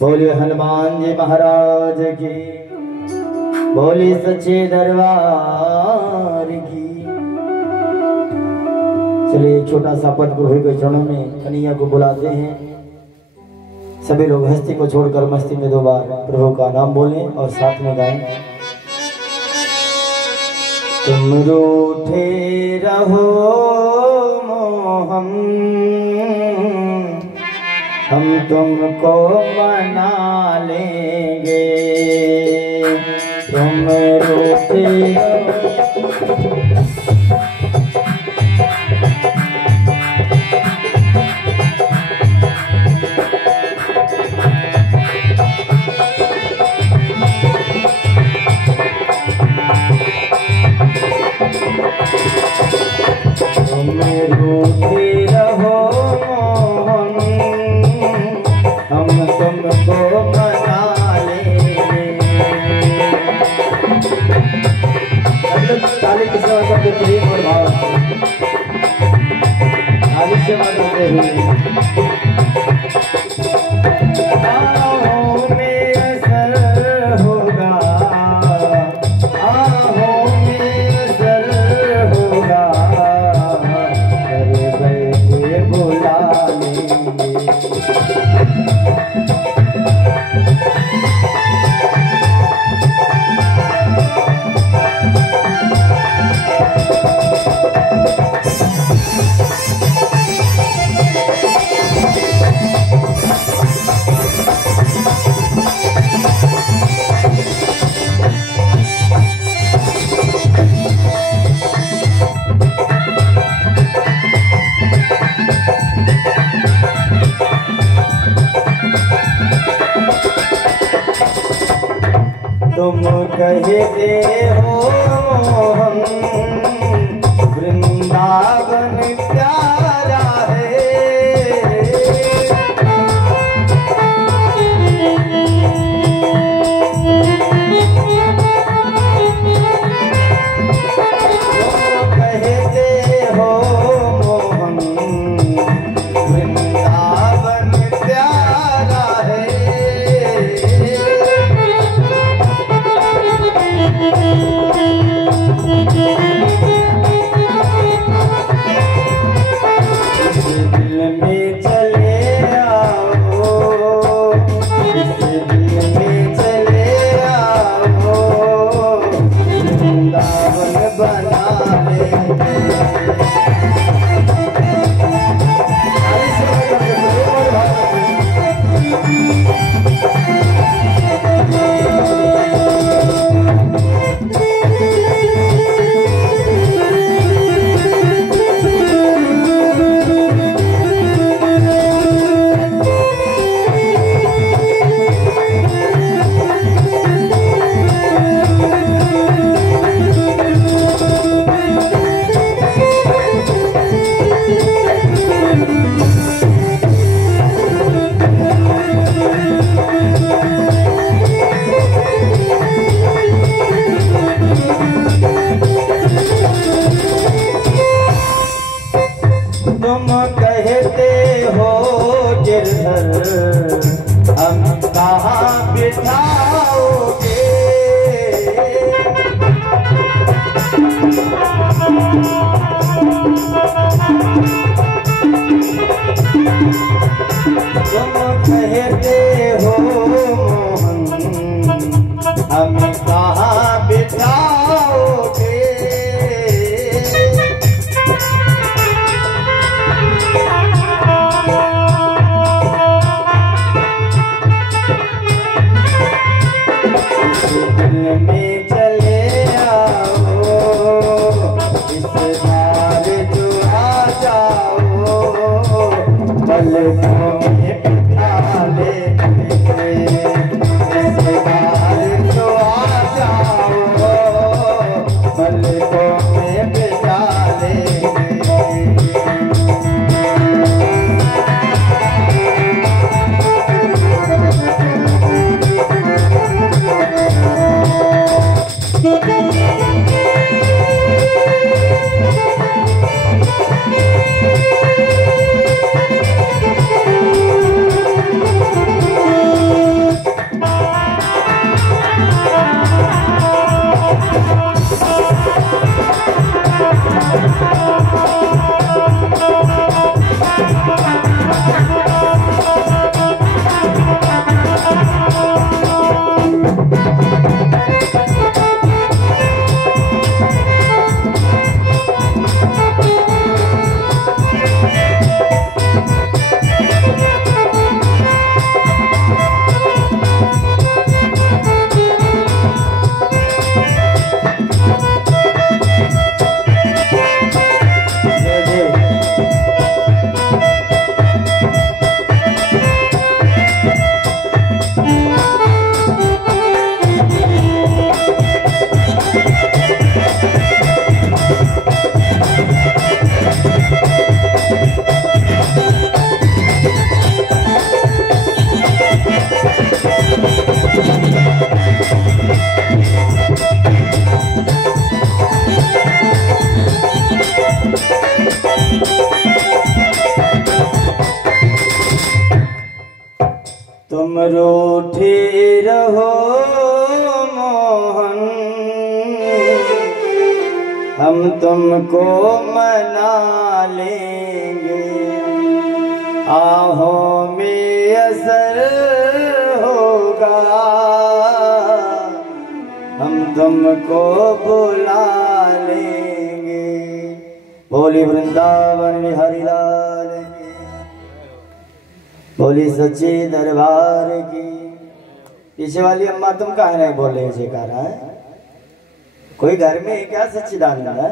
बोलिए हनुमान जी महाराज की, बोली सच्चे दरबार की। चलिए एक छोटा सा पद गुरु के चरणों में कन्हैया को बुलाते हैं। सभी लोग हस्ती को छोड़कर मस्ती में 2 बार प्रभु का नाम बोलें और साथ में गाएं। तुम रूठे रहो मोहम, हम तुमको मना लेंगे। तुम रूठे प्रेम और भाव आलिश्य करते हुए आहों में असर होगा, आहों में असर होगा, घर बैठे बुला लेंगे। तुम कहते हो हम वृंदावन प्यारा है, तुम कहते हो मोहन वृंदावन प्यारा है। तुम कहते हो गिरधर हम कहाँ बिठाओगे, तुम कहते हो मोहन हम कहाँ बिठाओगे। में चले आओ, इस बार जो आ जाओ, पलकों में बिठा लेंगे। इस बार जो आ तुम रूठे रहो मोहन, हम तुमको मना लेंगे, आहों में असर होगा, हम तुमको बुला लेंगे। बोली वृंदावन बिहारी लाल की, बोली सच्चे दरबार की। पीछे वाली अम्मा तुम कहा नहीं बोल रहे जयकारा है? कोई घर में क्या सच्चिदानंद है?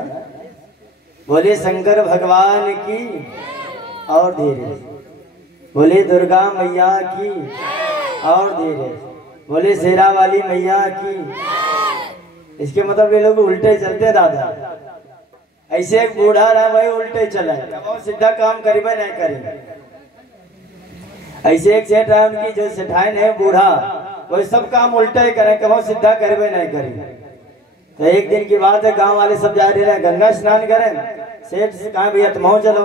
बोले शंकर भगवान की और धीरे, बोले दुर्गा मैया की और धीरे, बोले शेरा वाली मैया की। इसके मतलब ये लोग उल्टे चलते दादा। ऐसे एक बूढ़ा रहा वही उल्टे चला, सीधा काम करीबे नहीं करेंगे। ऐसे एक सेठ है उनकी जो सेठाइन है बूढ़ा, वही सब काम उल्टा ही करे, कभी सीधा करीबे नहीं करेंगे। तो एक दिन की बात है, गांव वाले सब जा रहे हैं गंगा स्नान करें। सेठ से कहा भैया तुम चलो,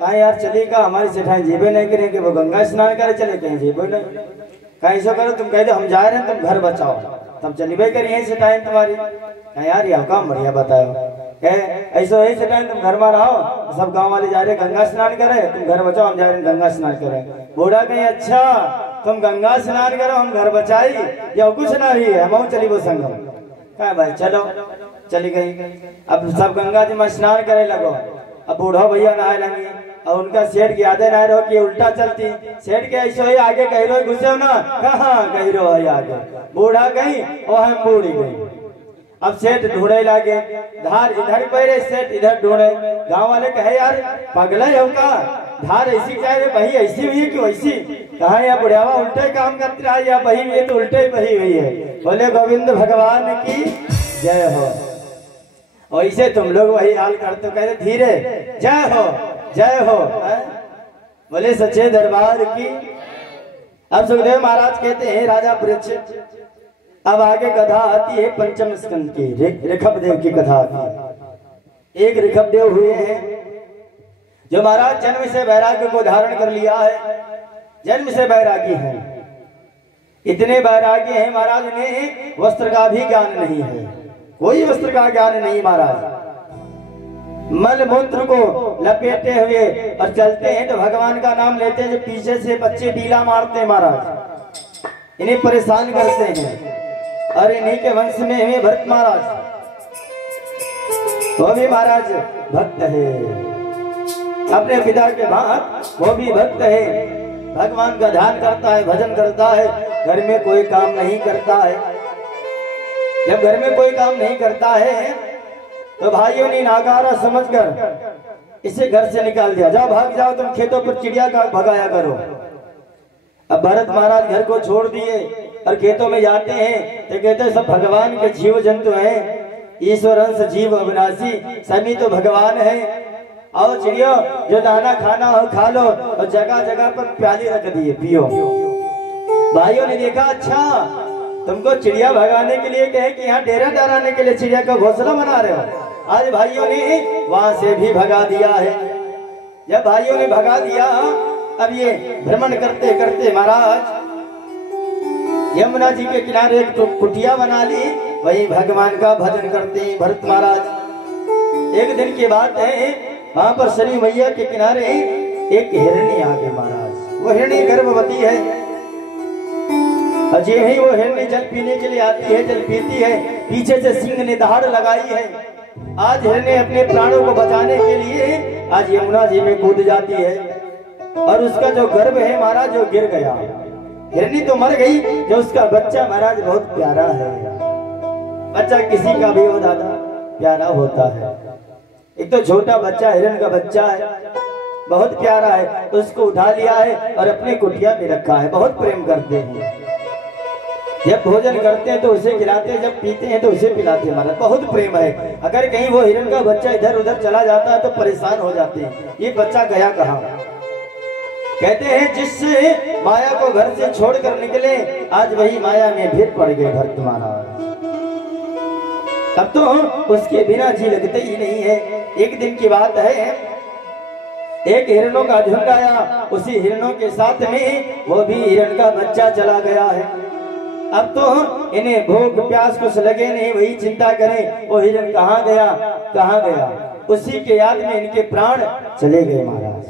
कहा यार चलिए, का हमारी सेठाई जेबे नहीं करेंगे, वो गंगा स्नान करे चले, कहीं जेबे नहीं। कहा ऐसा करो तुम कह दो हम जा रहे हैं, तुम घर बचाओ, तब चली भाई करिए सेठाई तुम्हारी। कहा यार यह काम बढ़िया बताओ, ऐसा है सेठाई तुम घर में रहो, सब गाँव वाले जा रहे गंगा स्नान करे, तुम घर बचाओ, हम जा रहे हैं गंगा स्नान करें। बूढ़ा कहीं अच्छा तुम गंगा स्नान करो हम घर बचाई, या कुछ ना ही है, हम चली वो संगम। कहा भाई चलो, चली गई। अब सब गंगा जी में स्नान करे लगो। अब बूढ़ा भैया नहाए लगी और उनका सेठ की यादें नहा रहो कि उल्टा चलती। सेठ के ऐसे ही आगे कह रो घुसे ना, कहाँ कह रो है आगे। बूढ़ा गई और हम बूढ़ी गई। अब सेठ ढूंढे लगे, धार इधर पैरे सेठ इधर ढूंढे। गांव वाले कहे यार पगला होगा, धार ऐसी चाहे वही ऐसी हुई कि वैसी। कहा या बुढ़ावा उल्टे काम करते रहा, या बही हुई तो उल्टे ही बही हुई है। बोले गोविंद भगवान की जय हो। ऐसे तुम लोग वही हाल करते, कहते धीरे जय हो जय हो। बोले सच्चे दरबार की। अब सुखदेव महाराज कहते हैं राजा परीक्षित, अब आगे कथा आती है पंचम स्कंद की, ऋषभदेव की कथा आती है। एक ऋषभदेव हुए हैं जो महाराज जन्म से वैराग्य को धारण कर लिया है, जन्म से वैरागी हैं। इतने वैरागी हैं महाराज ने वस्त्र का भी ज्ञान नहीं है, कोई वस्त्र का ज्ञान नहीं महाराज। मल मूत्र को लपेटे हुए और चलते हैं तो भगवान का नाम लेते हैं, जो पीछे से बच्चे डीला मारते हैं महाराज, इन्हें परेशान करते हैं। और इन्हीं के वंश में हमें भरत महाराज, वो भी महाराज भक्त है, अपने पिता के बाद वो भी भक्त है, भगवान का ध्यान करता है, भजन करता है, घर में कोई काम नहीं करता है। जब घर में कोई काम नहीं करता है तो भाइयों ने नागारा समझकर इसे घर से निकाल दिया, जाओ भाग जाओ तुम खेतों पर चिड़िया का भगाया करो। अब भरत महाराज घर को छोड़ दिए और खेतों में जाते हैं तो कहते हैं सब भगवान के जीव जंतु हैं, ईश्वर अंश जीव अविनाशी, सभी तो भगवान है। और चिड़ियों जो दाना खाना हो खा लो, और जगह जगह पर प्याली रख दिए पियो। भाइयों ने देखा अच्छा तुमको चिड़िया भगाने के लिए कहे कि यहाँ डेरा डराने के लिए चिड़िया का घोंसला बना रहे हो। आज भाइयों ने वहां से भी भगा दिया है। जब भाइयों ने भगा दिया, अब ये भ्रमण करते करते महाराज यमुना जी के किनारे एक कुटिया बना ली, वही भगवान का भजन करते हैं भरत महाराज। एक दिन की बात है, वहां पर शनि मैया के किनारे एक हिरणी आ गई महाराज। वो हिरणी गर्भवती है, अजय ही वो हिरणी जल पीने के लिए आती है, जल पीती है, पीछे से सिंह ने दहाड़ लगाई है। आज हिरणी अपने प्राणों को बचाने के लिए आज यमुना जी में कूद जाती है, और उसका जो गर्भ है महाराज जो गिर गया। हिरणी तो मर गई, जो उसका बच्चा महाराज बहुत प्यारा है। बच्चा किसी का भी हो दादा प्यारा होता है। एक तो छोटा बच्चा हिरण का बच्चा है, बहुत प्यारा है, तो उसको उठा लिया है और अपने कुटिया में रखा है। बहुत प्रेम करते हैं, जब भोजन करते हैं तो उसे खिलाते हैं, जब पीते हैं तो उसे पिलाते हैं महाराज। बहुत प्रेम है। अगर कहीं वो हिरण का बच्चा इधर उधर चला जाता है तो परेशान हो जाते हैं, ये बच्चा गया कहाँ। कहते हैं जिससे माया को घर से छोड़कर निकले, आज वही माया में फिर पड़ गए भरत महाराज। अब तो उसके बिना जी लगते ही नहीं है। एक दिन की बात है, एक हिरणों का झुंड आया, उसी हिरणों के साथ में वो भी हिरण का बच्चा चला गया है। अब तो इन्हें भूख प्यास कुछ लगे नहीं, वही चिंता करें वो हिरण कहाँ गया कहाँ गया। उसी के याद में इनके प्राण चले गए। महाराज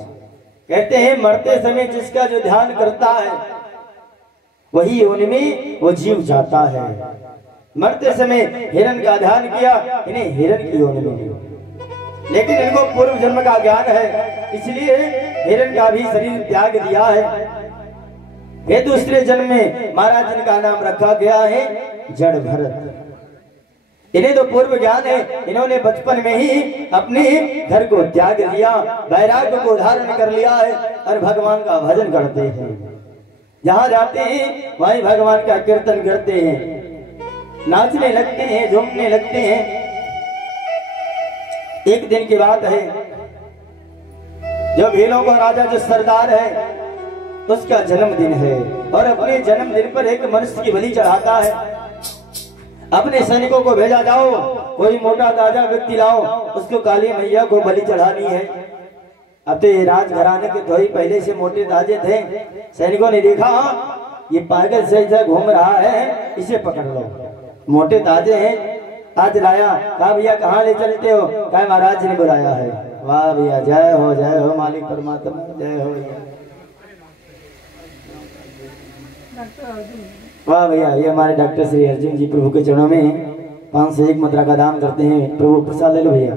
कहते हैं मरते समय जिसका जो ध्यान करता है वही उनमें वो जीव जाता है। मरते समय हिरण का ध्यान किया, इन्हें हिरण की योनि मिली, लेकिन इनको पूर्व जन्म का ज्ञान है, इसलिए हिरण का भी शरीर त्याग दिया है। ये दूसरे जन्म में महाराज इनका नाम रखा गया है जड़ भरत। इन्हें तो पूर्व ज्ञान है, इन्होंने बचपन में ही अपने घर को त्याग दिया, वैराग्य को धारण कर लिया है और भगवान का भजन करते हैं। जहाँ जाते हैं वहीं भगवान का कीर्तन करते हैं, नाचने लगते हैं, झूमने लगते हैं। एक दिन की बात है, जो भीलों का राजा जो सरदार है उसका जन्मदिन है और अपने जन्मदिन पर एक मनुष्य की बलि चढ़ाता है। अपने सैनिकों को भेजा, जाओ कोई मोटा ताजा व्यक्ति लाओ, उसको काली मैया को बलि चढ़ानी है। अब तो ये राजघराने के थोड़ी पहले से मोटे ताजे थे। सैनिकों ने देखा ये पागल से घूम रहा है, इसे पकड़ लो, मोटे ताजे हैं। आज लाया, कहा भैया कहाँ ले चलते हो? कहा महाराज जी ने बुलाया है। वाह भैया, जय हो मालिक परमात्मा, जय हो भैया। वाह भैया, ये हमारे डॉक्टर श्री अर्जुन जी प्रभु के चरणों में 5 से 1 मुद्रा का दान करते हैं। प्रभु प्रसाद ले लो भैया।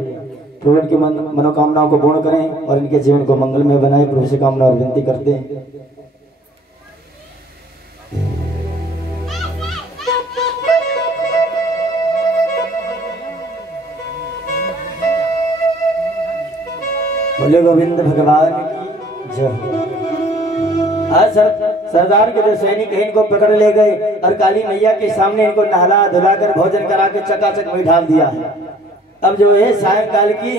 प्रभु इनकी मनोकामनाओं को पूर्ण करें और इनके जीवन को मंगलमय बनाए, प्रभु से कामना और विनती करते हैं। बोले गोविंद भगवान की जय। आज सरदार के जो सैनिक हैं इनको पकड़ ले गए और काली मैया के सामने इनको नहला धुला कर भोजन करा के चकाचक में ढाल दिया है। अब जो है सायंकाल की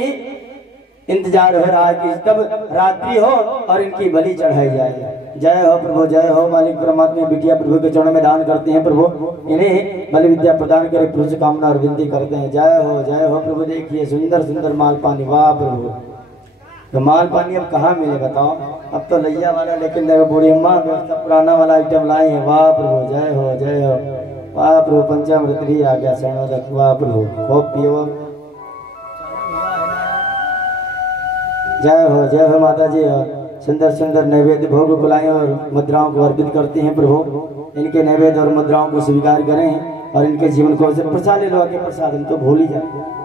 इंतजार हो रहा है कि कब रात्रि हो और इनकी बलि चढ़ाई जाए। जय हो प्रभु, जय हो मालिक परमात्मा। बिटिया प्रभु के चरणों में दान करते हैं, प्रभु इन्हें बलि विद्या प्रदान करे, प्रभु से कामना और विनती करते हैं। जय हो प्रभु। देखिए सुंदर सुंदर माल पानी, वाह प्रभु। तो माल पानी अब कहाँ मिले बताओ? अब तो लैया वाला, लेकिन देखो बूढ़ी अम्मा पुराना वाला आइटम लाए हैं। वाह प्रभु, जय हो वाह प्रभु। पंचामृत भी आ गया स्वर्णोदक, वाह प्रभु। खूब पियो। जय हो माता जी। सुंदर सुंदर नैवेद्य भोग बुलाएं और मुद्राओं को अर्पित करते हैं। प्रभु इनके नैवेद्य और मुद्राओं को स्वीकार करें और इनके जीवन को प्रसाद ले लो। आगे प्रसाद हम तो भूल ही जाए।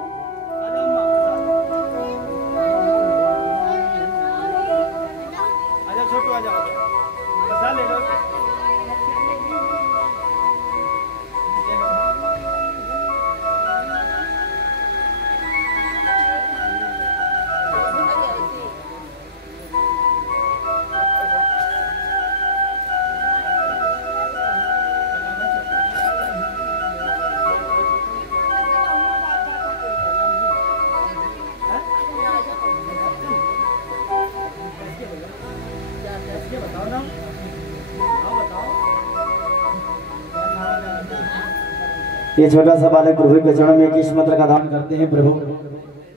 ये छोटा सा बालक प्रभु के चरणों में 21 मुद्रा का दान करते हैं। प्रभु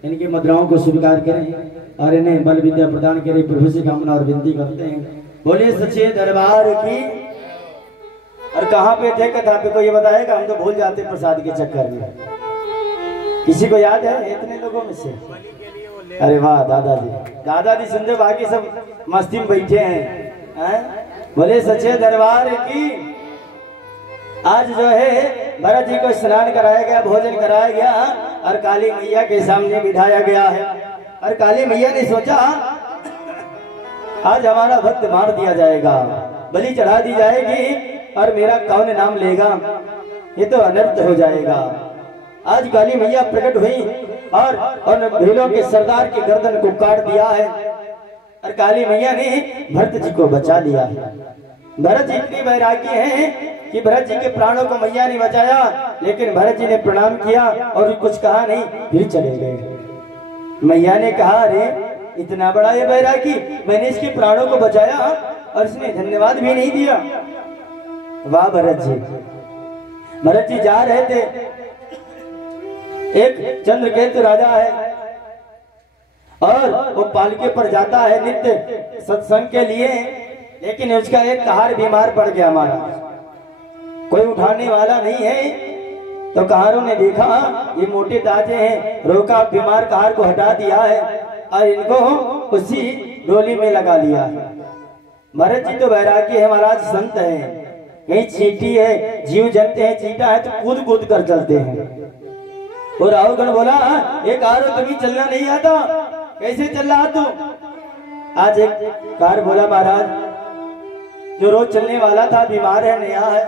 इनकी मुद्राओं को स्वीकार करें और इन्हें बल विद्या प्रदान करें, प्रभु से कामना और विनती करते हैं। बोले सच्चे दरबार की। और कहाँ पे थे कथा पे, को ये बताएगा? हम तो भूल जाते प्रसाद के चक्कर में। किसी को याद है इतने लोगों में से? अरे वाह दादाजी सुन दो, बाकी सब मस्ती में बैठे हैं। बोले सच्चे दरबार की। आज जो है भरत जी को स्नान कराया गया, भोजन कराया गया और काली मैया के सामने बिठाया गया है। और काली मैया ने सोचा आज हमारा भक्त मार दिया जाएगा, बलि चढ़ा दी जाएगी और मेरा कौन नाम लेगा, ये तो अनर्थ हो जाएगा। आज काली मैया प्रकट हुई और भीलों के सरदार की गर्दन को काट दिया है और काली मैया ने भरत जी को बचा लिया है। भरत जी इतनी वैरागी हैं कि भरत जी के प्राणों को मैया ने बचाया, लेकिन भरत जी ने प्रणाम किया और कुछ कहा नहीं, फिर चले गए। मैया ने कहा अरे इतना बड़ा ये वैरागी, मैंने इसके प्राणों को बचाया और इसने धन्यवाद भी नहीं दिया। वाह भरत जी। भरत जी जा रहे थे, एक चंद्रकेतु राजा है और वो पालके पर जाता है नित्य सत्संग के लिए, लेकिन उसका एक कहार बीमार पड़ गया महाराज, कोई उठाने वाला नहीं है। तो कहारों ने देखा ये मोटे ताजे हैं, रोका, बीमार कहार को हटा दिया है और इनको उसी डोली में लगा लिया है। भरत जी तो वैरागी है महाराज, संत है, कहीं चींटी है, जीव जंतु है, चींटा है तो कूद कूद कर चलते हैं। और राहुगण बोला एक कहार तुम्हें चलना नहीं आता, कैसे चल रहा तू? आज एक कहार बोला महाराज जो रोज चलने वाला था बीमार है, नया है,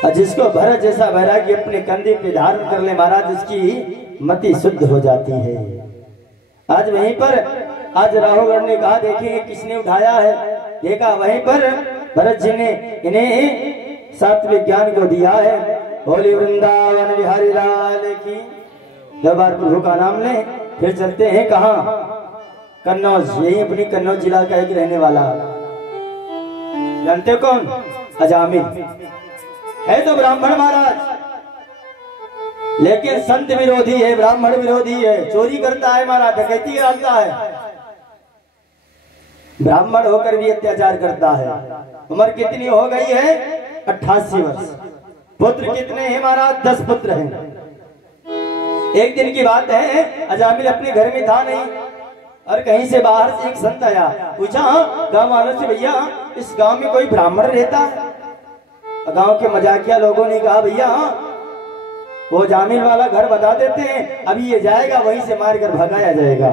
और जिसको भरत जैसा वैरागी अपने कंधे पे धारण कर ले महाराज, उसकी मति शुद्ध हो जाती है। आज वहीं पर आज राहुगण ने कहा देखिए किसने उठाया है, देखा वहीं पर भरत जी ने इन्हें सात्विक ज्ञान को दिया है। होली वृंदावन बिहारी लाल की। 2 बार प्रभु का नाम ले। फिर चलते हैं कहाँ? कन्नौज, यही अपनी कन्नौज जिला का एक रहने वाला, जानते हो कौन? अजामिल है तो ब्राह्मण महाराज, लेकिन संत विरोधी है, ब्राह्मण विरोधी है, चोरी करता है महाराज, डकैती करता है, ब्राह्मण होकर भी अत्याचार करता है। उम्र कितनी हो गई है? 88 वर्ष। पुत्र कितने हैं महाराज? 10 पुत्र हैं। एक दिन की बात है, अजामिल अपने घर में था नहीं और कहीं से बाहर से एक संत आया, पूछा गांव वालों से भैया इस गांव में कोई ब्राह्मण रहता है? गांव के मजाकिया लोगों ने कहा भैया वो जामिल वाला घर बता देते हैं, अभी ये जाएगा वहीं से मार कर भगाया जाएगा।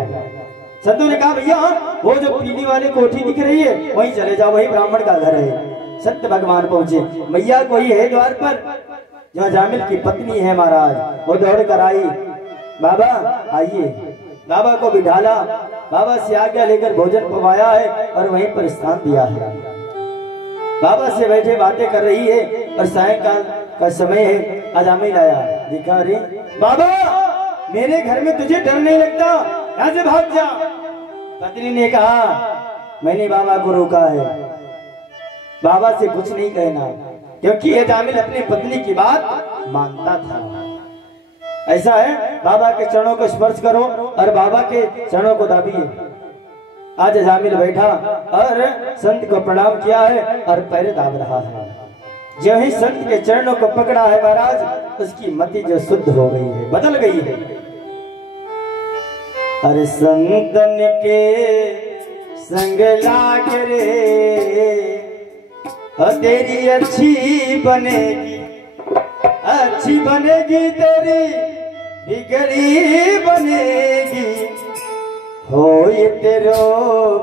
संतों ने कहा भैया वो जो पीली वाली कोठी दिख रही है वहीं चले जाओ, वही ब्राह्मण का घर है। संत भगवान पहुंचे, भैया कोई है द्वार पर, जो जामिल की पत्नी है महाराज, वो दौड़ कर आई, बाबा आइए। बाबा को बिठाला, बाबा से आज्ञा लेकर भोजन पवाया है और वहीं पर स्थान दिया है। बाबा से बैठे बातें कर रही है और सायंकाल का समय है। अजामिल आया, दिखा रे बाबा मेरे घर में तुझे डर नहीं लगता, यहाँ से भाग जा। पत्नी ने कहा मैंने बाबा को रोका है, बाबा से कुछ नहीं कहना, क्योंकि अजामिल अपनी पत्नी की बात मानता था। ऐसा है बाबा के चरणों को स्पर्श करो और बाबा के चरणों को दाबिए। आज अजामिल बैठा और संत को प्रणाम किया है और पैर दाब रहा है। जो ही संत के चरणों को पकड़ा है महाराज, उसकी मति जो शुद्ध हो गई है, बदल गई है। अरे संतन के संग लाग रे, तेरी अच्छी बनेगी, अच्छी बनेगी, तेरी बिगड़ी बनेगी, हो ये तेरो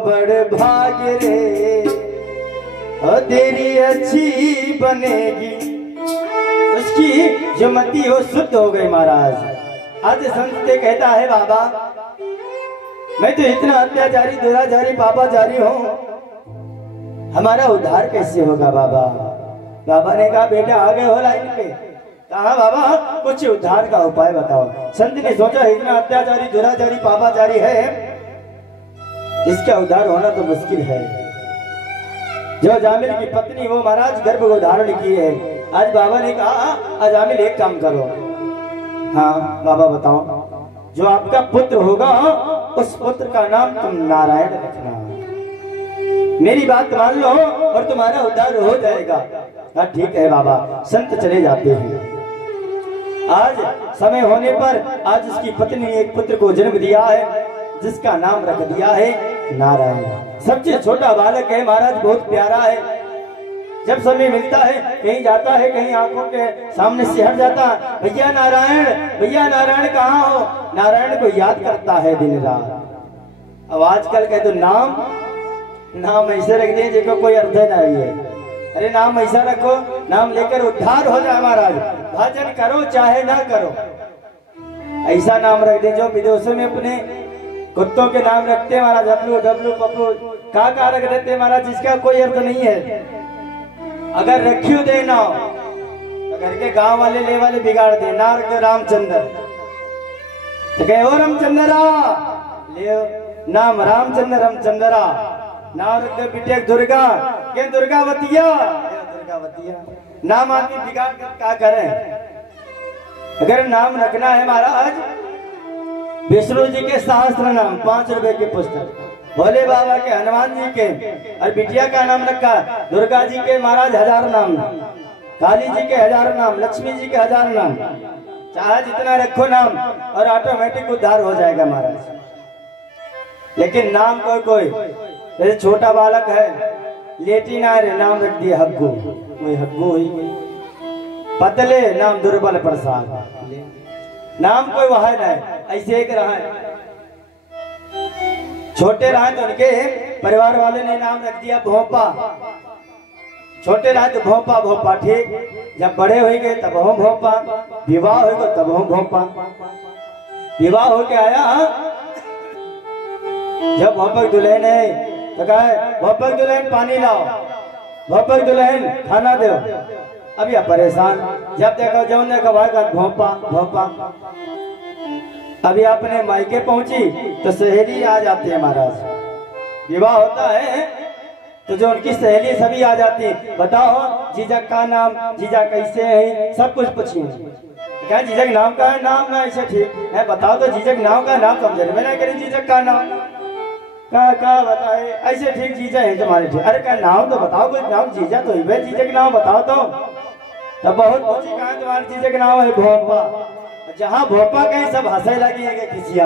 बड़ भाग्य रे, तेरी अच्छी बनेगी। उसकी जो मति हो शुद्ध हो गई महाराज। आज संत से कहता है बाबा मैं तो इतना अत्याचारी दुराचारी पापाचारी हूँ, हमारा उद्धार कैसे होगा बाबा? बाबा ने कहा बेटा आ गए हो लाइन पे? कहा बाबा कुछ उद्धार का उपाय बताओ। संत ने सोचा इतना अत्याचारी दुराचारी पापाचारी है, इसका उद्धार होना तो मुश्किल है। जो जामिल की पत्नी वो महाराज गर्भ को धारण की है। आज बाबा ने कहा अजामिल एक काम करो। हाँ बाबा बताओ। जो आपका पुत्र होगा उस पुत्र का नाम तुम नारायण रखना, मेरी बात मान लो और तुम्हारा उद्धार हो जाएगा। हाँ ठीक है बाबा। संत चले जाते हैं। आज समय होने पर आज उसकी पत्नी ने एक पुत्र को जन्म दिया है, जिसका नाम रख दिया है नारायण। सबसे छोटा बालक है महाराज, बहुत प्यारा है। जब समय मिलता है कहीं जाता है, कहीं आंखों के सामने से हट जाता, भैया नारायण कहाँ हो? नारायण को याद करता है दिन रात। अब आजकल कह तो नाम ऐसे रख दिए जिसको कोई अर्थ नहीं है। अरे नाम ऐसा रखो, नाम लेकर उद्धार हो जाए महाराज। भजन करो चाहे ना करो। ऐसा नाम रख दे जो विदेशों में अपने कुत्तों के नाम रखते हैं महाराज, डब्लू डब्लू पप्पू का रख देते हैं महाराज, जिसका कोई अर्थ नहीं है। अगर रखियो दे ना तो घर के गांव वाले ले वाले बिगाड़ दे। ना रख दो रामचंद्र तो कहे ओ रामचंद्रा ले नाम रामचंद्रा। नाम रख दो बेटे दुर्गा के दुर्गावतिया। नाम आदमी बिगाड़ कर क्या करें? अगर नाम रखना है महाराज विष्णु जी के सहस्त्र नाम 5 रुपए की पुस्तक, भोले बाबा के, हनुमान जी के, और बिटिया का नाम रखा दुर्गा जी के महाराज 1000 नाम, काली जी के 1000 नाम, लक्ष्मी जी के 1000 नाम, चाहे जितना रखो नाम और ऑटोमेटिक उद्धार हो जाएगा महाराज। लेकिन नाम कोई कोई जैसे छोटा बालक है लेटी ना रे नाम रख दिया हग्गू, वही हग्गू हुई। पतले नाम दुर्बल प्रसाद, नाम कोई वह नहीं, ऐसे एक रहा है। छोटे रहे तो उनके परिवार वाले ने नाम रख दिया भोपा, छोटे रहे तो भोपा भोपा, ठीक। जब बड़े हो गए तब हम भोपा, विवाह हो गए तब हम भोपा। विवाह होके आया जब भोपक दुल्हन है तो कहे भोपक दुल्हन पानी लाओ, भोपक दुल्हन खाना दो। अब यह परेशान, जब देखो जो देखो भाई भोपा भोपा। अभी अपने मायके पहुंची तो सहेली आ जाती है महाराज। विवाह होता है तो जो उनकी सहेली सभी आ जाती है, बताओ जीजक का नाम, जीजा कैसे है, सब कुछ पूछिए। क्या जीजक नाम का है? नाम ना ऐसे ठीक है, बताओ तो जीजक नाम का नाम समझ में नहीं करें, जीजक का नाम का बताए ऐसे ठीक, जीजा है तुम्हारे ठीक। अरे क्या नाम तो बताओ, कुछ नाम जीजा तो ही भाई, जीजक नाम बताओ तो बहुत पूछी कहा तुम्हारे जीजक नाम है भोपा। जहाँ भोपा कहीं सब हंसे लगी है किसी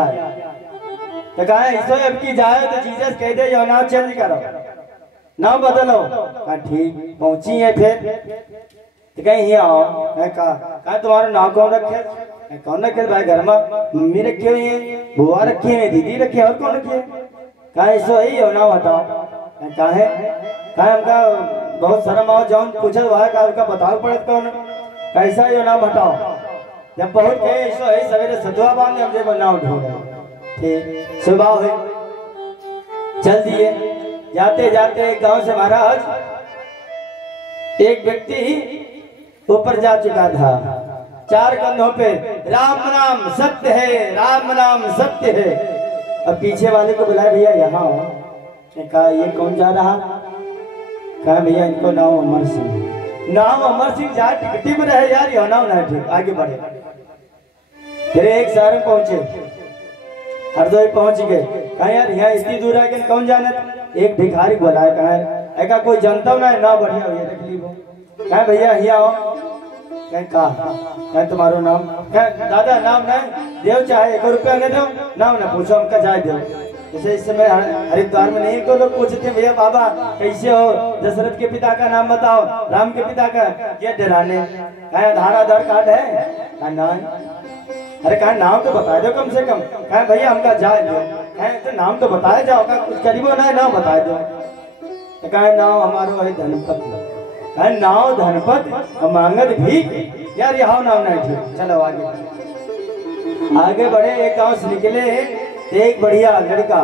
तो कहा ऐसा अब की जाए तो जीजस कह दे यो नाम चेंज करो, नाम बदलो। कहा ठीक, पहुंची है फिर तो कहीं आओ, कहा तुम्हारा नाम कौन रखे? कौन रखे भाई? घर में मम्मी रखी हुई है, बुआ रखी है, दीदी रखी है, और कौन रखी है? कहा ऐसा ही हो नाम हटाओ। कहा है हमका बहुत शर्म आओ, जौन पूछे वह का बताओ पड़े कौन, कैसा यो नाम हटाओ। जब पहुंच गए ऐसा है सवेरे सतुआ बांध हमसे नाम ढूंढ रहे, ठीक। सुबह हुई, चल दिए। जाते जाते गांव से महाराज एक व्यक्ति ऊपर जा चुका था, 4 कंधों पे राम नाम सत्य है, राम नाम सत्य है। अब पीछे वाले को बुलाया, भैया यहाँ। कहा ये कौन जा रहा? कहा भैया इनको नाम अमर सिंह। नाम अमर सिंह जा टिकटी में रहे यार, यह नाम नहीं ठीक, आगे बढ़े। फिर एक शहर में पहुंचे, हरदोई पहुंच गए। कहा यार यहाँ इतनी दूर है कि कौन जाने? एक भिखारी बुलाया, कहा कोई जनता ना है ना, बढ़िया भैया रख ली वो। कहा भैया यहाँ आओ। कहा तुम्हारो नाम? कहा दादा नाम नहीं देव, चाहे 1 रुपया नहीं दो, नाम ना पूछो, हमका जाए दो। जैसे इस समय हरिद्वार में नहीं तो लोग पूछते भैया बाबा कैसे हो, दशरथ के पिता का नाम बताओ, राम के पिता का, ये डराने। कहा आधार कार्ड है? कहा नहीं। अरे कहा नाम तो बता दो कम से कम। कहा भैया हमका जाए दो। तो नाम तो बताया जाओगा, कुछ करीबो ना नाम बता दो। तो कहा नाम हमारो है धनपत। कहा नाम धनपत मांगत भी यार, यहाँ नाम नहीं ठीक, चलो आगे बढ़े। एक गांव से निकले, एक बढ़िया लड़का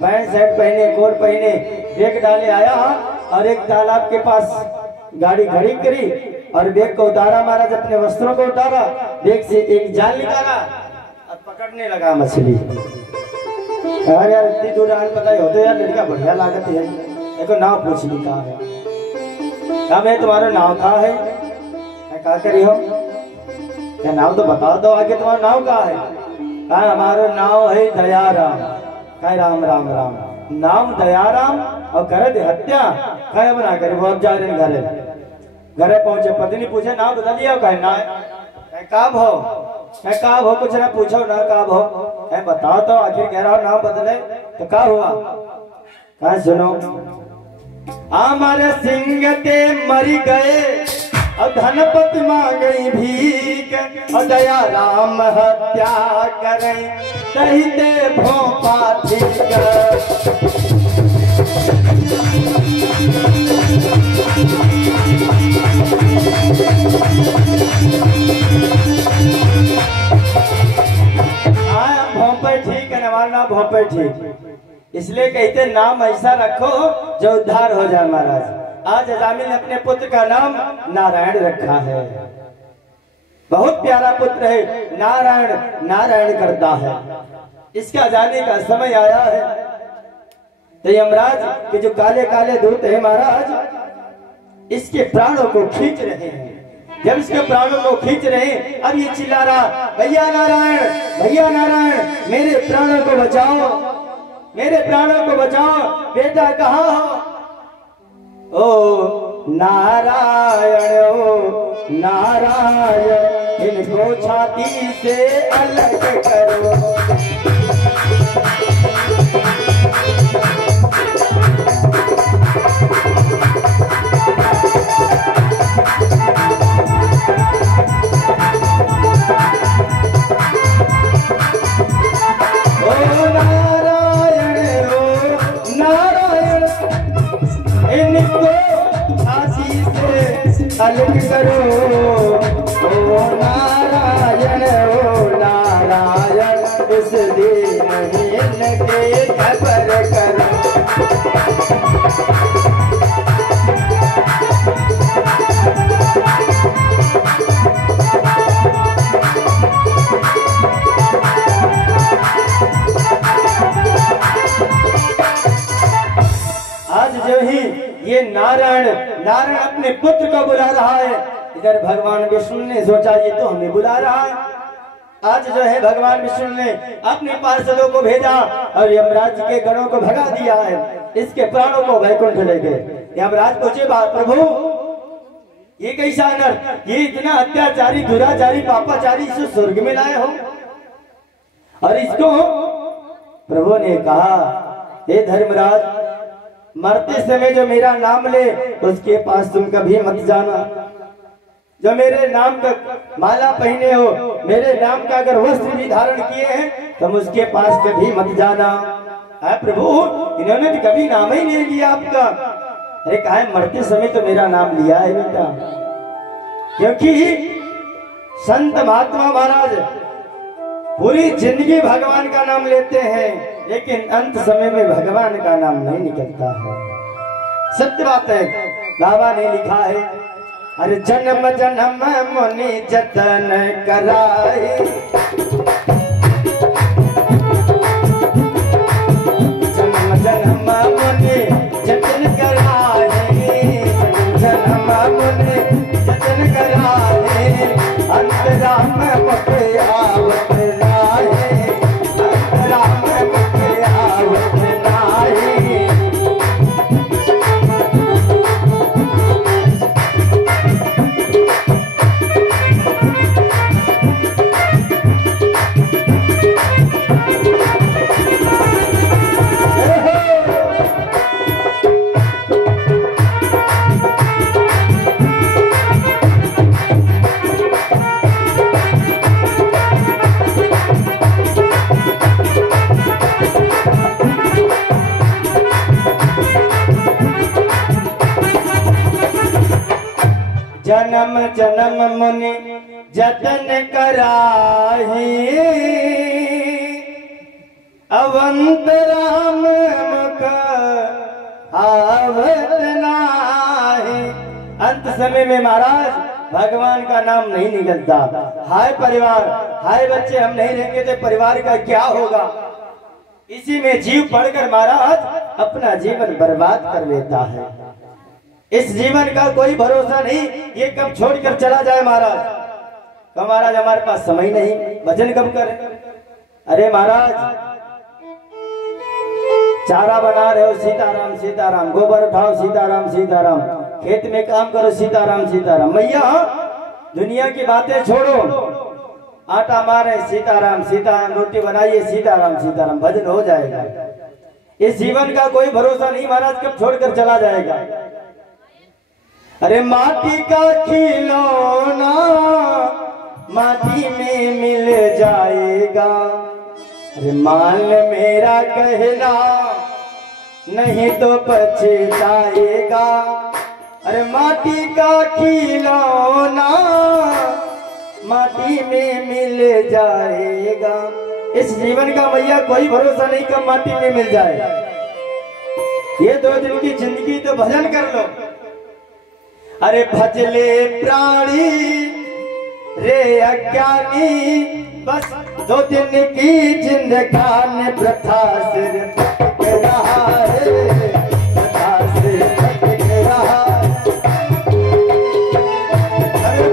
पैंट शर्ट पहने, कोट पहने, बैग डाले आया और एक तालाब के पास गाड़ी खड़ी करी और बैग को उतारा महाराज, अपने वस्त्रों को उतारा, बैग से एक जाल निकाला और पकड़ने लगा मछली। यार यार इतनी दूर आने पता ही होते यार, लड़का बढ़िया लागत है। देखो नाव पूछ ली कहा है? कहा मैं तुम्हारा नाव कहा है? क्या करी हो? क्या नाव तो बता दो आगे, तुम्हारा नाव कहा है? कहा हमारा नाव है दयाराम। कहा राम राम राम, नाम दयाराम और करे दे हत्या, कहे बना करे वो अब जा रहे घरे पहुंचे। पत्नी पूछे नाम बदल लिया? कहे ना। काब हो? कहे काब हो, कुछ ना पूछो ना, काब हो? कहे बताओ तो आखिर कह रहा नाम बदले तो क्या हुआ? कहे सुनो, हमारे सिंह ते मरी गए और धनपत मांगई भीख और दया राम हत्या करें, कहते भोपा ठीक। भोपे ठीक है, हमारा नाम भोपे ठीक, इसलिए कहते नाम ऐसा रखो जो उद्धार हो जाए महाराज। आज अजामिल ने अपने पुत्र का नाम नारायण रखा है, बहुत प्यारा पुत्र है, नारायण नारायण करता है। इसका जाने का समय आया है तो यमराज के जो काले काले दूत है महाराज, इसके प्राणों को खींच रहे हैं। जब इसके प्राणों को खींच रहे, अब ये चिल्ला रहा, भैया नारायण मेरे प्राणों को बचाओ, मेरे प्राणों को बचाओ, बेटा कहाँ हो? ओ नारायण इनको छाती से अलग करो। अलग करो, ओ नारायण इस दीनहीन के खबर करो। आज जो ही ये नारायण अपने पुत्र को बुला रहा है, इधर भगवान विष्णु ने सोचा ये तो हमें बुला रहा है। आज जो है भगवान विष्णु ने अपने पार्षदों को भेजा और यमराज के गणों को भगा दिया है, इसके प्राणों को वैकुंठ ले गए। यमराज पूछे, बात प्रभु ये कैसा अनर्थ, ये इतना अत्याचारी दुराचारी पापाचारी इसे स्वर्ग में लाए हो? और इसको प्रभु ने कहा, हे धर्मराज, मरते समय जो मेरा नाम ले उसके पास तुम कभी मत जाना। जो मेरे नाम का माला पहने हो, मेरे नाम का अगर वस्त्र भी धारण किए हैं, तुम उसके पास कभी मत जाना। प्रभु इन्होंने तो कभी नाम ही नहीं लिया आपका। अरे कहा है, मरते समय तो मेरा नाम लिया है बेटा, क्योंकि संत महात्मा महाराज पूरी जिंदगी भगवान का नाम लेते हैं, लेकिन अंत समय में भगवान का नाम नहीं निकलता है। सत्य बात है, बाबा ने लिखा है, अरे जन्म जन्म मुनि जतन कराए, जन्म जन्म मुनि जतन कराए, जन्म मुनि जतन कराए, अंतराम मुझे आवत राहे, अंतराम मुझे आवत राहे। जन्म जन्म मुनि जतन कराही, अवंत राम मुख आवत नाही। अंत समय में महाराज भगवान का नाम नहीं निकलता। हाय परिवार, हाय बच्चे, हम नहीं रहेंगे तो परिवार का क्या होगा? इसी में जीव पढ़कर महाराज अपना जीवन बर्बाद कर लेता है। इस जीवन का कोई भरोसा नहीं, ये कब छोड़कर चला जाए महाराज। तो महाराज हमारे पास समय नहीं, भजन कब करें? अरे महाराज चारा बना रहे हो, सीताराम सीताराम, गोबर उठाओ, सीताराम सीताराम, खेत में काम करो, सीताराम सीताराम। मैया दुनिया की बातें छोड़ो, आटा मारे, सीताराम सीताराम, रोटी बनाइए, सीताराम सीताराम, भजन हो जाएगा। इस जीवन का कोई भरोसा नहीं महाराज, कब छोड़कर चला जाएगा। अरे माटी का खिलौना माटी में मिल जाएगा, अरे मान मेरा कहना नहीं तो पछताएगा। अरे माटी का खिलौना माटी में मिल जाएगा। इस जीवन का मैया कोई भरोसा नहीं कब माटी में मिल जाए। ये 2 दिन की जिंदगी तो भजन कर लो। अरे भजले प्राणी रे अज्ञानी, बस 2 दिन की जिंदगानी प्रथा सिर भटक रहा है, प्रथा सिर भटक रहा। अरे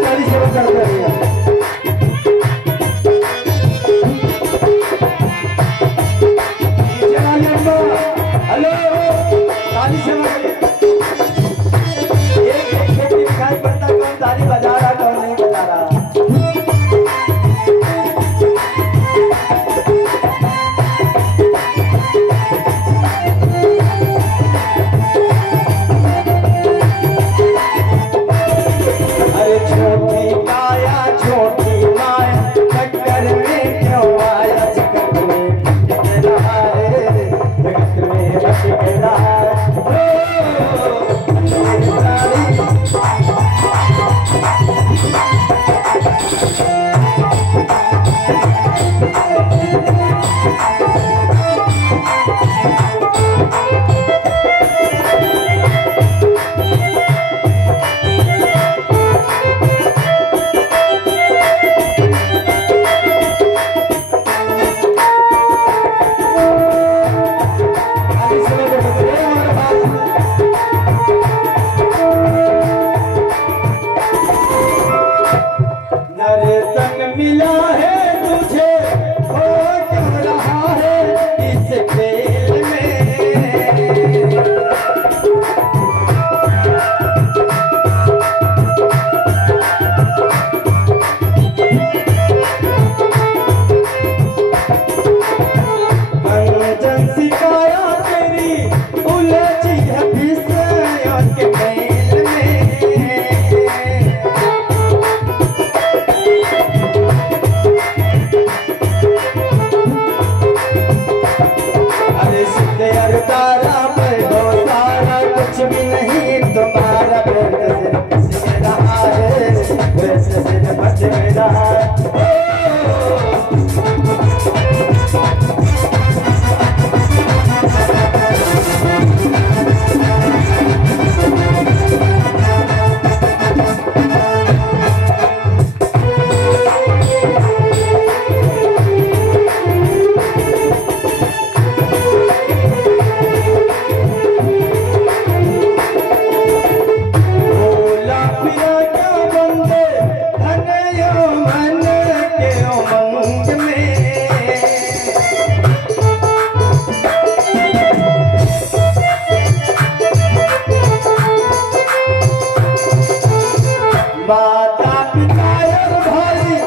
माता पिता और भाई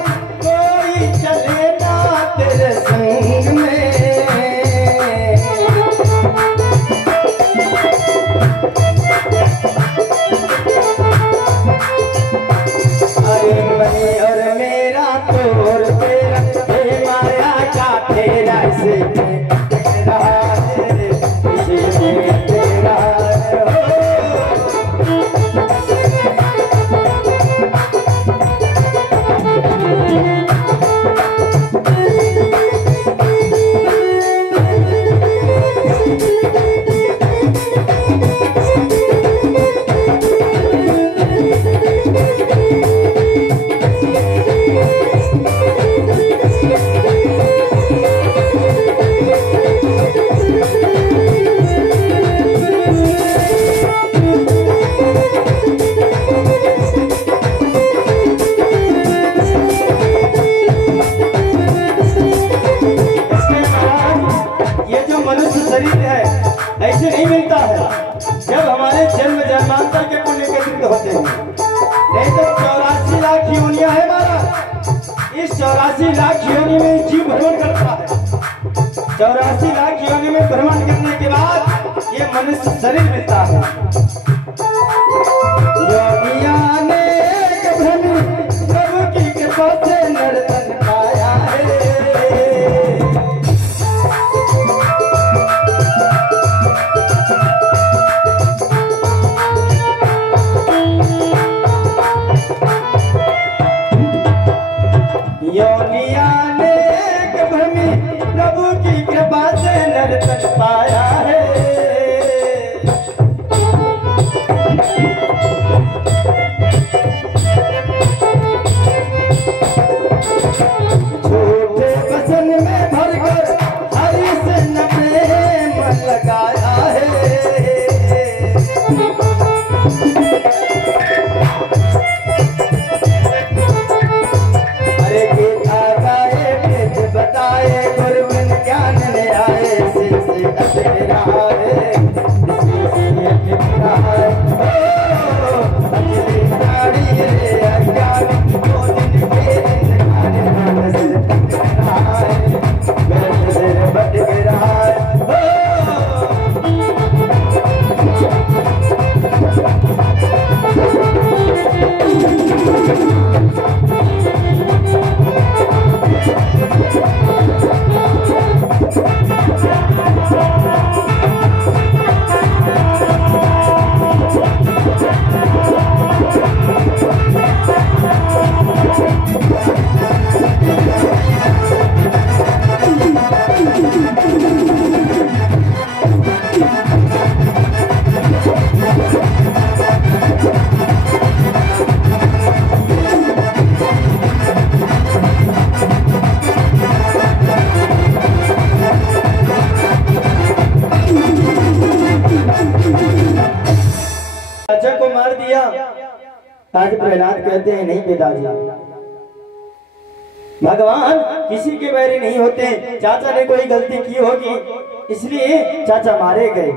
कोई चले ना तेरे संग में। अरे मैं और मेरा तो और तेरा हे माया का तेरा से तेरा है इसी में तेरा है। शरीर है ऐसे नहीं मिलता है जब हमारे जन्म जन्मांतर के पुण्य के सिद्ध होते हैं। नहीं तो 84 लाख योनियां है हमारा। इस 84 लाख योनि में जीव भ्रमण करता है। 84 लाख योनि में भ्रमण करने के बाद ये मनुष्य शरीर मिलता है। योनिया ने प्रभु की कृपा से नर्तन पाया है। योनिया ने भ्रमी प्रभु की कृपा से नर्तन पाया है। झूठे वचन में भरकर हरि से न प्रेम लगाया है। बताए गुरुविन ज्ञान ले आए से अटक रहा है अजली नाड़ी रे अज्ञान को दिन के खाने से अटक रहा है बैठ से भटक रहा है। राजा को मार दिया। आज प्रहलाद कहते हैं नहीं पिताजी, भगवान किसी के बैरी नहीं होते। चाचा ने कोई गलती की होगी इसलिए चाचा मारे गए।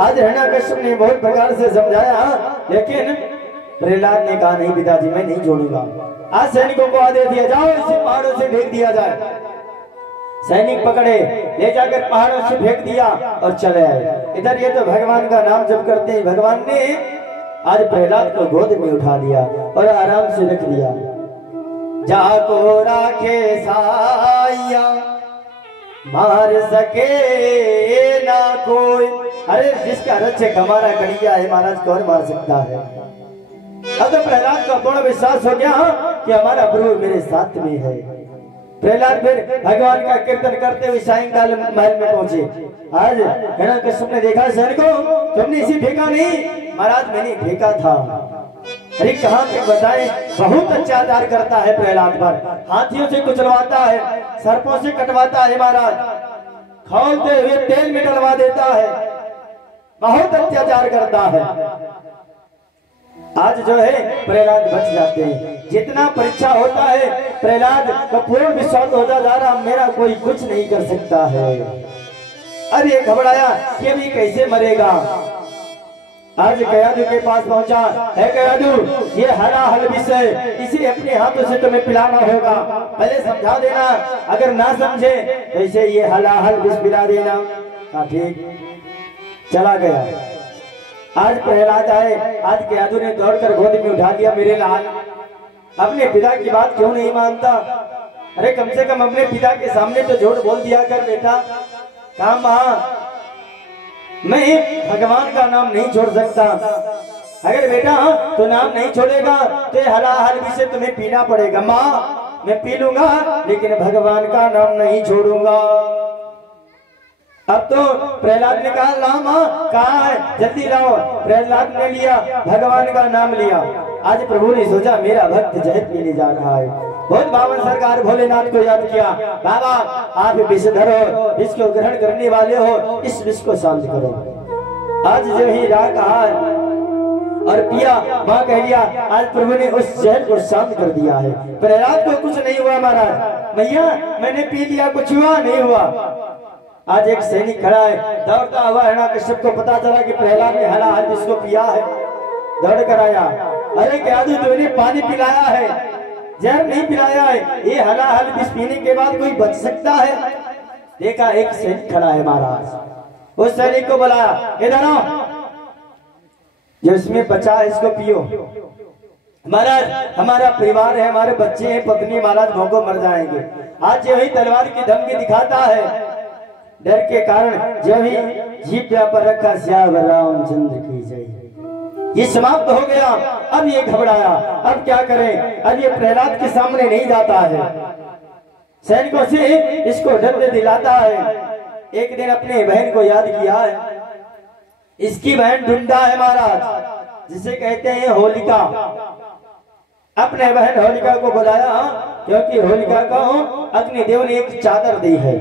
आज हिरण्यकश्यप ने बहुत प्रकार से समझाया लेकिन प्रहलाद ने कहा नहीं पिताजी मैं नहीं छोड़ूंगा। आज सैनिकों को आदेश दिया जाओ इसे पहाड़ों से फेंक दिया जाए। सैनिक पकड़े ले जाकर पहाड़ों से फेंक दिया और चले आए। इधर ये तो भगवान का नाम जप करते हैं। भगवान ने आज प्रहलाद को गोद में उठा लिया और आराम से रख दिया। जाको राखे साया मार सके ना कोई। अरे जिसका रक्षक हमारा कन्हैया है महाराज कौन मार सकता है। अब तो प्रहलाद को पूर्ण विश्वास हो गया कि हमारा प्रभु मेरे साथ में है। प्रहलाद फिर भगवान का कीर्तन करते हुए सायंकाल महल में पहुंचे। आज हिरण्यकश्यप ने देखा सैनिकों तुमने इसी फेंका नहीं। महाराज मैंने फेंका था। अरे कहाँ पे बताए बहुत अत्याचार करता है प्रहलाद पर। हाथियों से कुचलवाता है, सर्पों से कटवाता है महाराज, खौलते हुए तेल में डलवा देता है, बहुत अत्याचार करता है। आज जो है प्रहलाद बच जाते हैं। जितना परीक्षा होता है प्रहलाद का पूर्ण विश्वास होता जा रहा मेरा कोई कुछ नहीं कर सकता है। अरे घबराया कि अभी कैसे मरेगा। आज कयादू के पास पहुंचा है। कयादू, ये हलाहल विषय इसे अपने हाथों से तुम्हें पिलाना होगा, पहले समझा देना, अगर ना समझे तो इसे ये हलाहल विष पिला देना। ठीक, चला गया। आज प्रहलाद आए, आज कयादू ने दौड़कर गोद में उठा लिया। मेरे लाल, अपने पिता की बात क्यों नहीं मानता? अरे कम से कम अपने पिता के सामने तो झूठ बोल दिया कर बेटा। काम मैं भगवान का नाम नहीं छोड़ सकता। अगर बेटा तो नाम नहीं छोड़ेगा तो हलाहल भी से तुम्हें पीना पड़ेगा। माँ मैं पी लूंगा लेकिन भगवान का नाम नहीं छोड़ूंगा। अब तो प्रहलाद ने कहा ला माँ, कहा है जल्दी लाओ। प्रहलाद ने लिया, भगवान का नाम लिया। आज प्रभु ने सोचा मेरा भक्त जहर पीने जा रहा है। बहुत बावन सरकार भोलेनाथ को याद किया, बाबा आप विषधर हो, विष को ग्रहण करने वाले हो, इस विष को शांत करो। आज जो ही राह कहा और पिया, माँ कह लिया, आज प्रभु ने उस जहर को शांत कर दिया है। प्रहलाद को कुछ नहीं हुआ महाराज। भैया मैंने पी लिया, कुछ हुआ नहीं हुआ। आज एक सैनिक खड़ा है, दौड़ता हुआ हिरण्यकश्यप को पता चला कि प्रहलाद ने हलाहल विष को पिया है। दौड़ कर आया, अरे कयादू तुमने पानी पिलाया है, जहर नहीं पिलाया है। ये हलाहल विष पीने के बाद कोई बच सकता है? देखा एक सैनिक खड़ा है महाराज। उस सैनिक को बुलाया, इधर आओ, जो इसमें बचा है इसको पियो। महाराज हमारा परिवार है, हमारे बच्चे हैं, पत्नी महाराज भूखों मर जाएंगे। आज जो ही तलवार की धमकी दिखाता है, डर के कारण जो ही जीप पर रखा, श्याम रामचंद्र की जय, ये समाप्त हो गया। अब ये घबराया, अब क्या करें? अब ये प्रहलाद के सामने नहीं जाता है, सैनिकों से इसको डर दिलाता है। एक दिन अपने बहन को याद किया है। इसकी बहन डुंडा है महाराज, जिसे कहते हैं होलिका। अपने बहन होलिका को बुलाया, क्योंकि होलिका को अग्निदेव ने एक चादर दी है,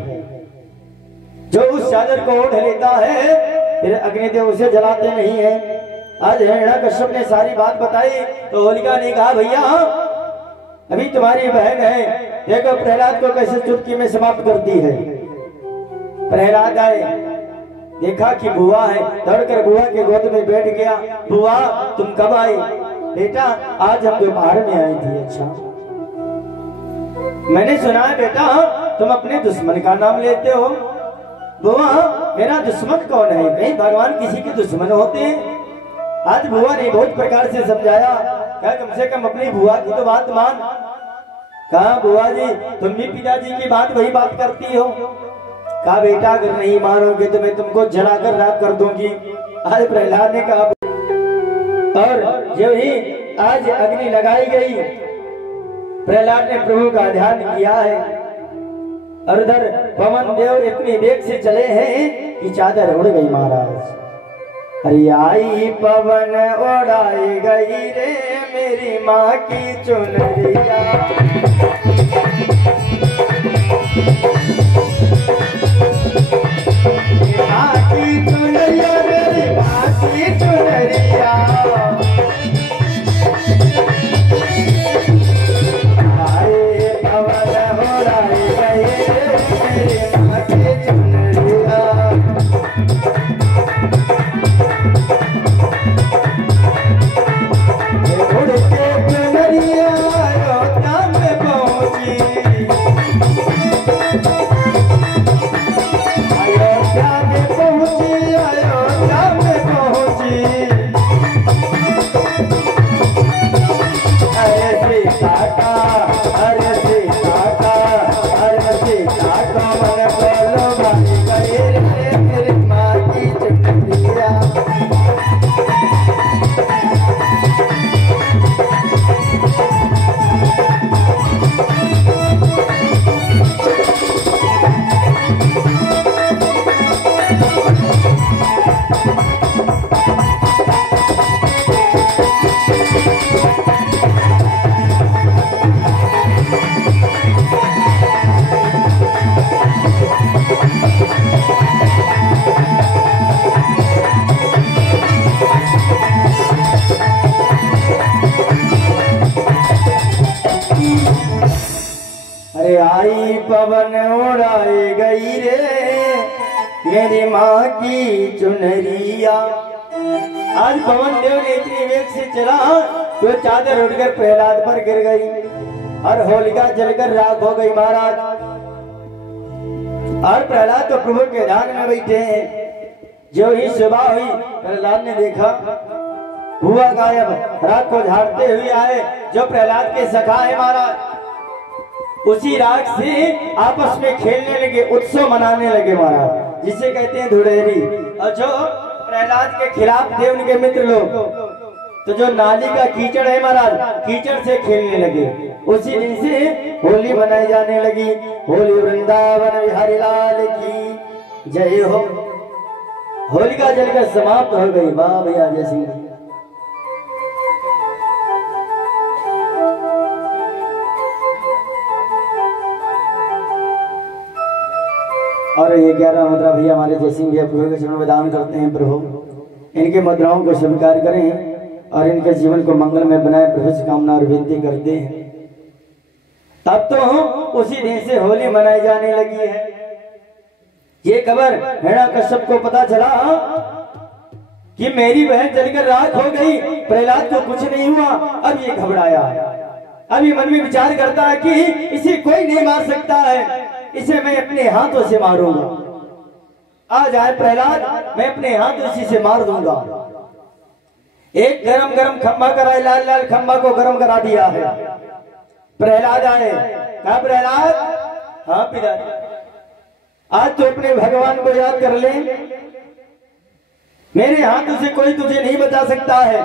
जो उस चादर को ओढ़ लेता है फिर अग्निदेव उसे जलाते नहीं है। आज हिरण्यकश्यप ने सारी बात बताई तो होलिका ने कहा, भैया अभी तुम्हारी बहन है, देखो प्रहलाद को कैसे चुटकी में समाप्त करती है। प्रहलाद आए, देखा कि बुआ है, दौड़कर बुआ के गोद में बैठ गया। बुआ तुम कब आई? बेटा आज हम दोपहर में आई थी। अच्छा, मैंने सुना है बेटा तुम अपने दुश्मन का नाम लेते हो। बुआ मेरा दुश्मन कौन है? कहीं भगवान किसी के दुश्मन होते हैं? आज बुआ ने बहुत प्रकार से समझाया, क्या कम से कम अपनी बुआ की तो बात मान। कहा बुआ जी तुम भी पिताजी की बात वही बात करती हो। कहा बेटा अगर नहीं मानोगे तो मैं तुमको जलाकर राख कर दूंगी। आज प्रहलाद ने कहा, और जो ही आज अग्नि लगाई गई, प्रहलाद ने प्रभु का ध्यान किया है। और उधर पवन देव इतनी वेग से चले हैं कि चादर उड़ गई महाराज। अरे आई पवन उड़ाई गई रे मेरी माँ की चुनरिया। माँ की चुनरिया, मेरी माँ की चुनरिया। आई पवन उड़ाई गई रे मेरी माँ की चुनरिया। अरे आई पवन उड़ाई गई रे मेरी माँ की चुनरिया। आज पवन देव ने इतनी वेग से चला तो चादर उड़कर प्रहलाद पर गिर गई और होलिका जलकर राख हो गई महाराज। और प्रहलाद तो प्रभु के ध्यान में बैठे हैं। जो ही सुबह हुई प्रहलाद ने देखा हुआ गायब, राख को झाड़ते हुए आए जो प्रहलाद के सखा है महाराज। उसी राख से आपस में खेलने लगे, उत्सव मनाने लगे महाराज, जिसे कहते हैं धुड़ेरी। और जो प्रहलाद के खिलाफ थे उनके मित्र लोग, तो जो नाली का कीचड़ है महाराज, कीचड़ से खेलने लगे। उसी दिन से होली मनाई जाने लगी। होली वृंदावन बिहारी लाल की जय हो। होलिका जलकर समाप्त हो गई। वाह भैया जय सिंह। और ये 11 मुद्रा भैया हमारे जय सिंह भैया प्रभु के चरणों में दान करते हैं। प्रभु इनके मुद्राओं को स्वीकार करें और इनके जीवन को मंगल में बनाए, प्रभु से कामना और विनती करते हैं। तब तो उसी दिन से होली मनाई जाने लगी है। ये खबर हिरण्यकश्यप को पता चला कि मेरी बहन जलकर राख हो गई, प्रहलाद को कुछ नहीं हुआ। अब ये घबराया, अब ये मन में विचार करता है कि इसे कोई नहीं मार सकता है, इसे मैं अपने हाथों से मारूंगा। आ जाए प्रहलाद, मैं अपने हाथों इसी से मार दूंगा। एक गरम गरम खंबा कराए, लाल लाल खंबा को गरम करा दिया है। प्रहलाद आए, कहा प्रहलाद, हाँ पिता, आज तो अपने भगवान को याद कर ले, मेरे हाथों से कोई तुझे नहीं बचा सकता है,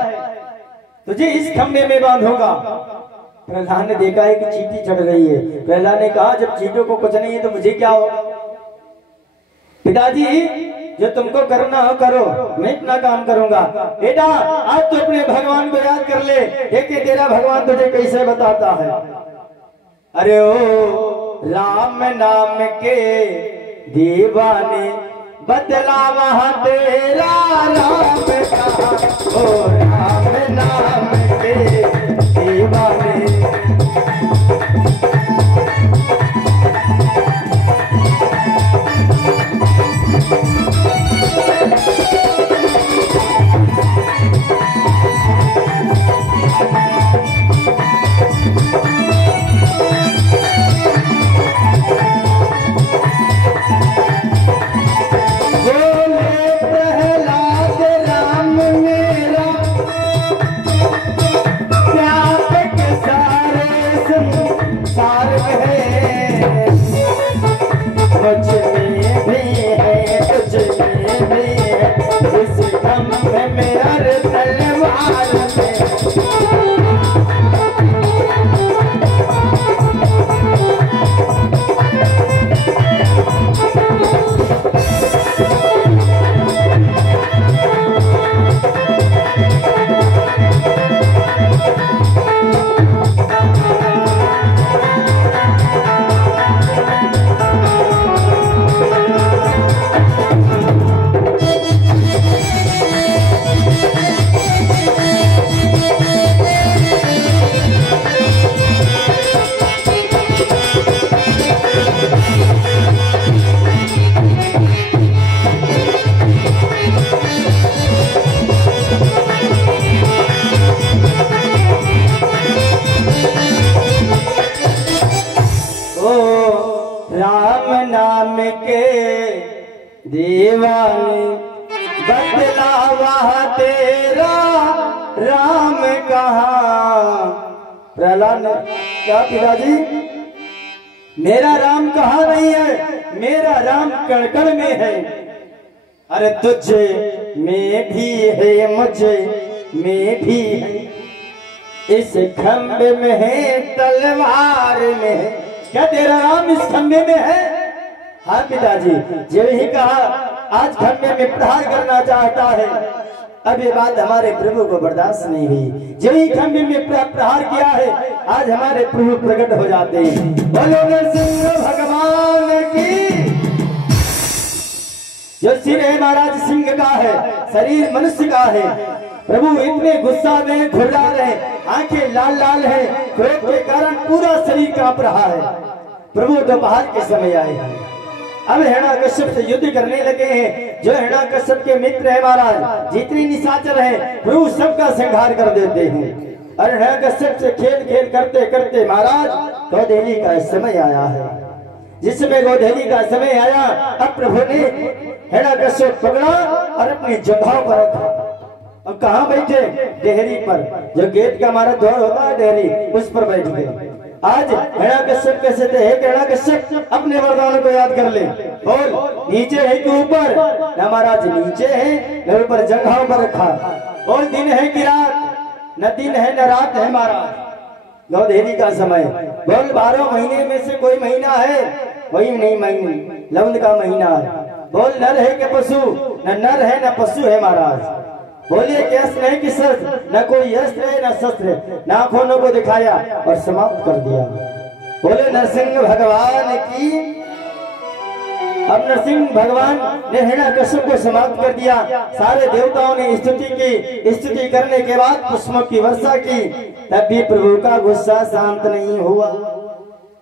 तुझे इस खंबे में बांधूंगा। प्रहलाद ने देखा है कि चींटी चढ़ रही है। प्रहलाद ने कहा जब चींटों को कुछ नहीं है तो मुझे क्या होगा। पिताजी जो तुमको करना हो करो, मैं इतना काम करूंगा। बेटा आज तो अपने भगवान को याद कर ले, देखे तेरा भगवान तुझे कैसे बताता है। अरे ओ राम नाम के दीवाने, बदला वहां तेरा राम कहा। ओ राम नाम के दीवाने, दीवानी बदला वहां तेरा राम कहाँ। प्रहलाद ने क्या पिताजी, मेरा राम कहाँ नहीं है, मेरा राम कड़कड़ में है। अरे तुझे में भी है, मुझे में भी है, इस खंबे में है, तलवार में है। क्या तेरा राम इस खंबे में है? हाँ पिताजी, जो ही कहा आज खंबे में प्रहार करना चाहता है। अब ये बात हमारे प्रभु को बर्दाश्त नहीं हुई। जो ही खंबे में प्रहार किया है, आज हमारे प्रभु प्रकट हो जाते हैं। बोलो नरसिंह भगवान की। जो सिर है महाराज सिंह का है, शरीर मनुष्य का है। प्रभु इतने गुस्सा में घुर्रा रहे, आंखें लाल लाल है, क्रोध के कारण पूरा शरीर कांप रहा है। प्रभु दोपहर के समय आए हैं। अब हिरण्यकश्यप से युद्ध करने लगे हैं। जो हिरण्यकश्यप के मित्र है महाराज, जितनी निशाचर है प्रभु सबका संहार कर देते हैं। और हिरण्यकश्यप से खेल खेल करते करते महाराज गोधेली का समय आया है। जिसमें गोधेली का समय आया, अब प्रभु ने हिरण्यकश्यप पकड़ा और अपनी जगह पर रखा। अब कहाँ बैठे? डेहरी पर, जो गेट का हमारा द्वार होता है डेहरी, उस पर बैठ गए। आज हिरण्यकश्यप कैसे थे? हिरण्यकश्यप अपने वरदानों को याद कर ले। बोल, नीचे है कि ऊपर? न महाराज नीचे है न ऊपर, जगह पर रखा। बोल, दिन है कि रात? न दिन है न रात है महाराज। गोधेली का समय। बोल, 12 महीने में से कोई महीना है? वही नहीं महीने, लवंद का महीना है। बोल, नर है कि पशु? न नर है न पशु है महाराज। बोलिए, कि अस्त्र है कि शस्त्र? न कोई अस्त्र है न शस्त्र। नाखूनों को दिखाया और समाप्त कर दिया। बोले, नरसिंह भगवान की। अब नरसिंह भगवान ने हिरण्यकश्यप को समाप्त कर दिया। सारे देवताओं ने स्तुति की। स्तुति करने के बाद पुष्पों की वर्षा की। तब भी प्रभु का गुस्सा शांत नहीं हुआ।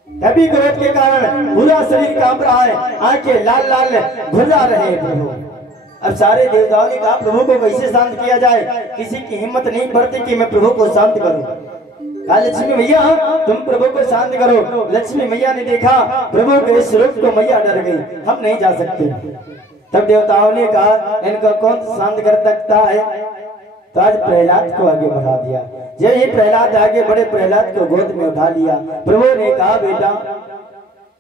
तभी क्रोध के कारण पूरा शरीर कांप रहा है, आंखें लाल लाल घुर्रा रहे हैं प्रभु। अब सारे देवताओं ने कहा, प्रभु को कैसे शांत किया जाए? किसी की हिम्मत नहीं बढ़ती कि मैं प्रभु को शांत करूं। कहा, लक्ष्मी मैया तुम प्रभु को शांत करो। लक्ष्मी मैया ने देखा प्रभु के इस रूप को, मैया डर गई, हम नहीं जा सकते। तब देवताओं ने कहा, इनका कौन शांत कर सकता है? तो आज प्रहलाद को आगे बढ़ा दिया। जब ये प्रहलाद आगे बढ़े, प्रहलाद को गोद में उठा लिया। प्रभु ने कहा, बेटा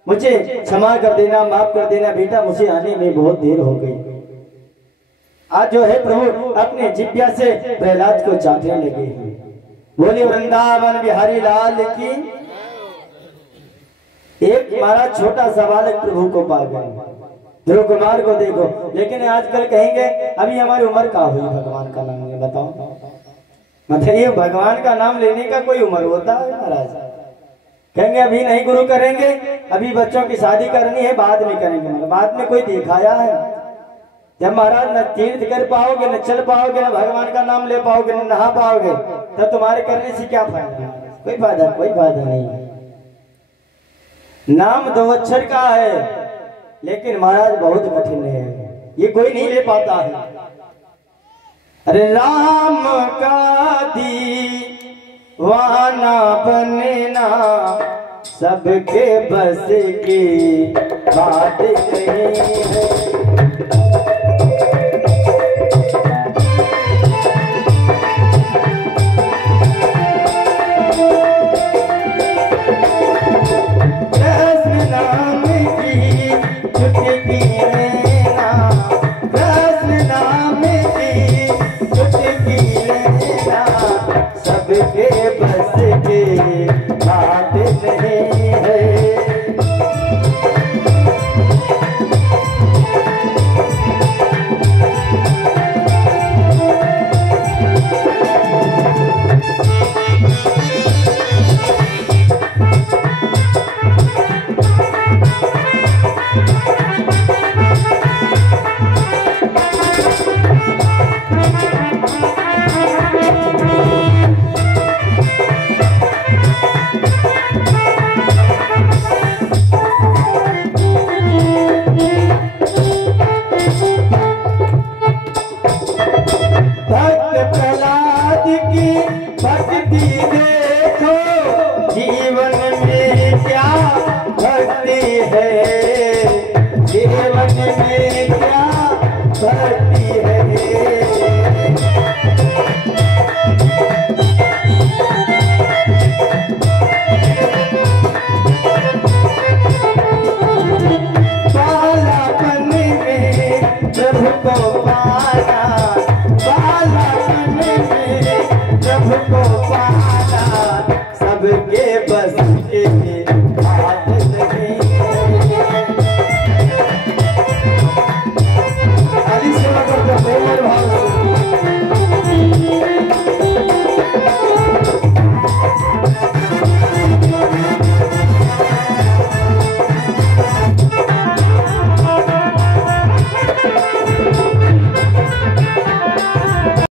मुझे क्षमा कर देना, माफ कर देना बेटा, मुझे आने में बहुत देर हो गई। आज जो है प्रभु अपने जिह्वा से प्रहलाद को चाटने लगे हैं। बोले, वृंदावन बिहारी लाल की। एक महाराज छोटा सा बालक प्रभु को पा गए। ध्रुव कुमार को देखो, लेकिन आजकल कहेंगे अभी हमारी उम्र का हुई भगवान का नाम ले, बताओ। मतलब ये भगवान का नाम लेने का कोई उम्र होता है महाराज? कहेंगे अभी नहीं गुरु करेंगे, अभी बच्चों की शादी करनी है, बाद में करेंगे। बाद में कोई दिखाया है? जब महाराज न तीर्थ कर पाओगे, न चल पाओगे, न भगवान का नाम ले पाओगे, न नहा पाओगे, तब तुम्हारे करने से क्या फायदा? कोई फायदा नहीं। नाम 2 अक्षर का है, लेकिन महाराज बहुत कठिन है, ये कोई नहीं ले पाता है। अरे राम का दीवाना बनना सबके बस की बात नहीं है। सबके बस के